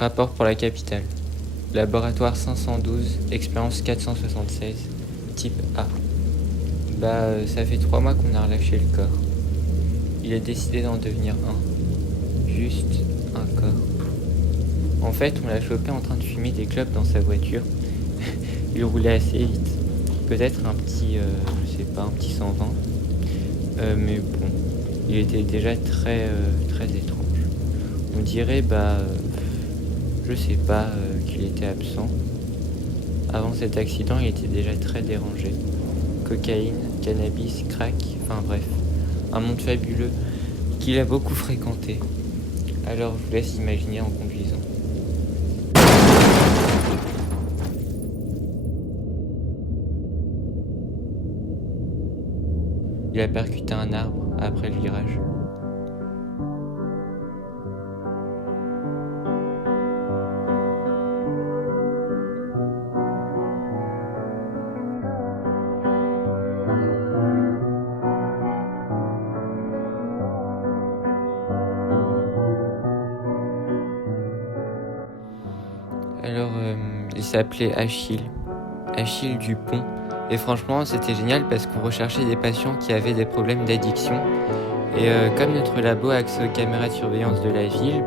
Rapport pour la capitale. Laboratoire 512, expérience 476, type A. Ça fait 3 mois qu'on a relâché le corps. Il a décidé d'en devenir un. Juste un corps. En fait, on l'a chopé en train de fumer des clopes dans sa voiture. Il roulait assez vite. Peut-être un petit, un petit 120. Mais bon, il était déjà très étrange. On dirait, qu'il était absent. Avant cet accident, il était déjà très dérangé. Cocaïne, cannabis, crack, enfin bref, un monde fabuleux qu'il a beaucoup fréquenté. Alors je vous laisse imaginer en conduisant. Il a percuté un arbre après le virage. Alors, il s'appelait Achille Dupont. Et franchement, c'était génial parce qu'on recherchait des patients qui avaient des problèmes d'addiction. Et comme notre labo a accès aux caméras de surveillance de la ville,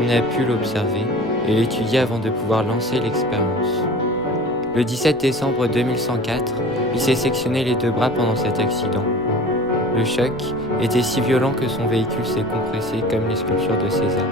on a pu l'observer et l'étudier avant de pouvoir lancer l'expérience. Le 17 décembre 2104, il s'est sectionné les 2 bras pendant cet accident. Le choc était si violent que son véhicule s'est compressé comme les sculptures de César.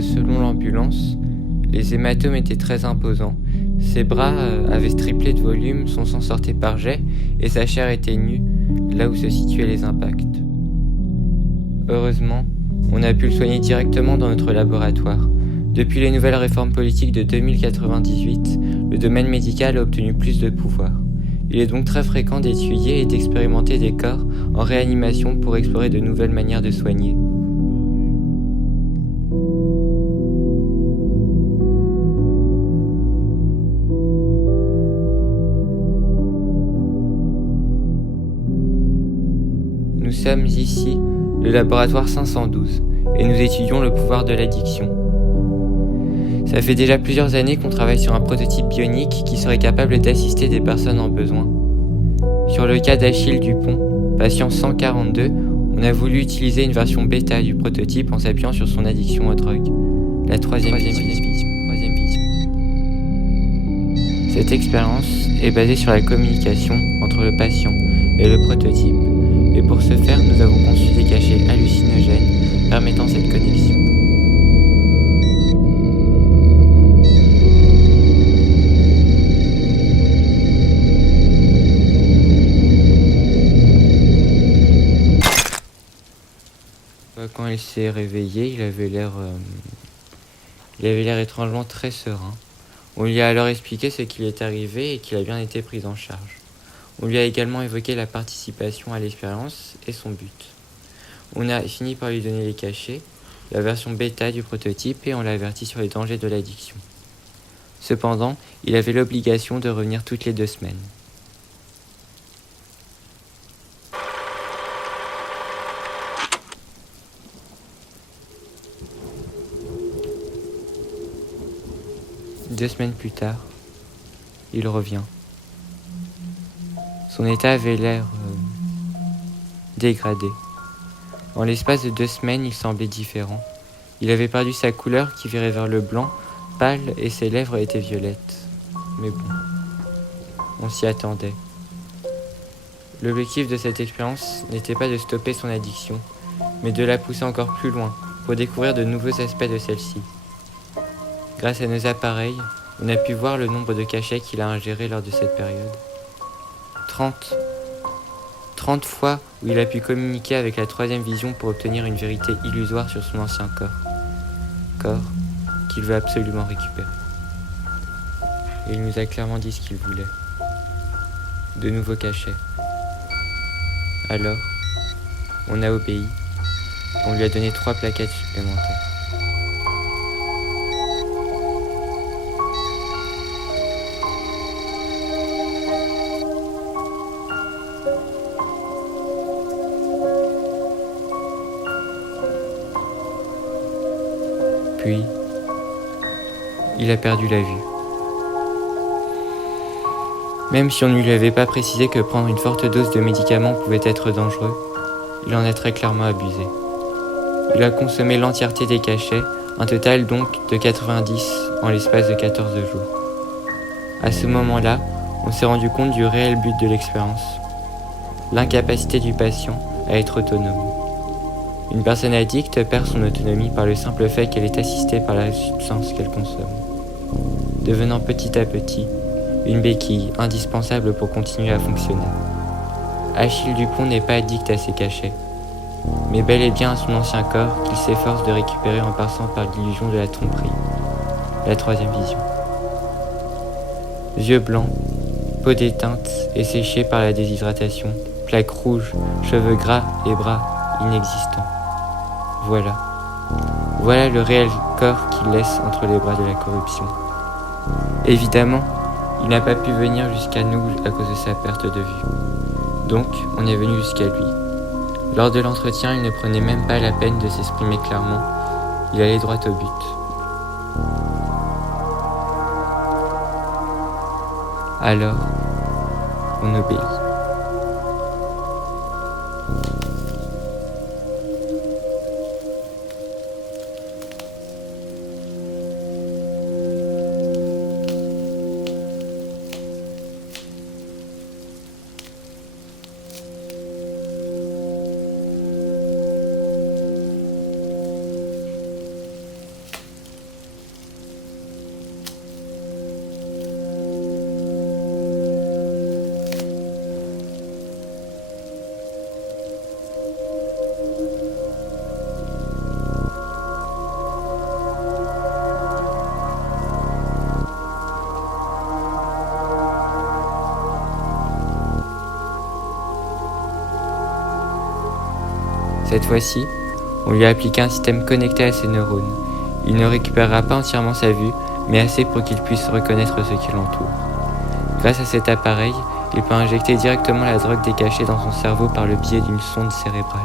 Selon l'ambulance, les hématomes étaient très imposants. Ses bras avaient triplé de volume, son sang sortait par jet et sa chair était nue, là où se situaient les impacts. Heureusement, on a pu le soigner directement dans notre laboratoire. Depuis les nouvelles réformes politiques de 2098, le domaine médical a obtenu plus de pouvoir. Il est donc très fréquent d'étudier et d'expérimenter des corps en réanimation pour explorer de nouvelles manières de soigner. Nous sommes ici, le laboratoire 512, et nous étudions le pouvoir de l'addiction. Ça fait déjà plusieurs années qu'on travaille sur un prototype bionique qui serait capable d'assister des personnes en besoin. Sur le cas d'Achille Dupont, patient 142, on a voulu utiliser une version bêta du prototype en s'appuyant sur son addiction aux drogues. La troisième vision. Cette expérience est basée sur la communication entre le patient et le prototype. Et pour ce faire, nous avons conçu des cachets hallucinogènes permettant cette connexion. Quand il s'est réveillé, il avait l'air étrangement très serein. On lui a alors expliqué ce qui lui est arrivé et qu'il a bien été pris en charge. On lui a également évoqué la participation à l'expérience et son but. On a fini par lui donner les cachets, la version bêta du prototype et on l'a averti sur les dangers de l'addiction. Cependant, il avait l'obligation de revenir toutes les 2 semaines. Deux semaines plus tard, il revient. Son état avait l'air dégradé. En l'espace de 2 semaines, il semblait différent. Il avait perdu sa couleur qui virait vers le blanc, pâle, et ses lèvres étaient violettes. Mais bon, on s'y attendait. L'objectif de cette expérience n'était pas de stopper son addiction, mais de la pousser encore plus loin pour découvrir de nouveaux aspects de celle-ci. Grâce à nos appareils, on a pu voir le nombre de cachets qu'il a ingérés lors de cette période. 30. 30 fois où il a pu communiquer avec la troisième vision pour obtenir une vérité illusoire sur son ancien corps. Corps qu'il veut absolument récupérer. Et il nous a clairement dit ce qu'il voulait. De nouveaux cachets. Alors, on a obéi. On lui a donné 3 plaquettes supplémentaires. Puis, il a perdu la vue. Même si on ne lui avait pas précisé que prendre une forte dose de médicaments pouvait être dangereux, il en a très clairement abusé. Il a consommé l'entièreté des cachets, un total donc de 90 en l'espace de 14 jours. À ce moment-là, on s'est rendu compte du réel but de l'expérience, l'incapacité du patient à être autonome. Une personne addicte perd son autonomie par le simple fait qu'elle est assistée par la substance qu'elle consomme, devenant petit à petit une béquille indispensable pour continuer à fonctionner. Achille Dupont n'est pas addict à ses cachets, mais bel et bien à son ancien corps qu'il s'efforce de récupérer en passant par l'illusion de la tromperie, la troisième vision. Yeux blancs, peau déteinte et séchée par la déshydratation, plaques rouges, cheveux gras et bras inexistants. Voilà le réel corps qu'il laisse entre les bras de la corruption. Évidemment, il n'a pas pu venir jusqu'à nous à cause de sa perte de vue. Donc, on est venu jusqu'à lui. Lors de l'entretien, il ne prenait même pas la peine de s'exprimer clairement. Il allait droit au but. Alors, on obéit. Cette fois-ci, on lui a appliqué un système connecté à ses neurones. Il ne récupérera pas entièrement sa vue, mais assez pour qu'il puisse reconnaître ce qui l'entoure. Grâce à cet appareil, il peut injecter directement la drogue décachée dans son cerveau par le biais d'une sonde cérébrale.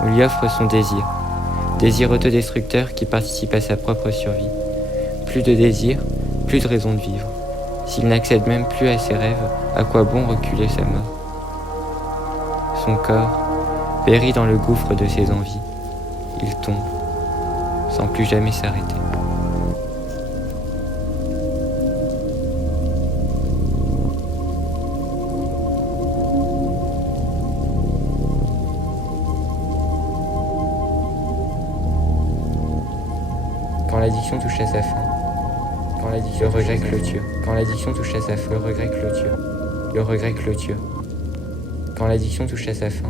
On lui offre son désir autodestructeur qui participe à sa propre survie. Plus de désir, plus de raison de vivre. S'il n'accède même plus à ses rêves, à quoi bon reculer sa mort? Son corps périt dans le gouffre de ses envies. Il tombe, sans plus jamais s'arrêter. Quand l'addiction touche à sa fin, le regret clôture. Quand l'addiction touche à sa fin, le regret clôture. Le regret clôture. Quand l'addiction touche à sa fin,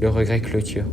le regret clôture.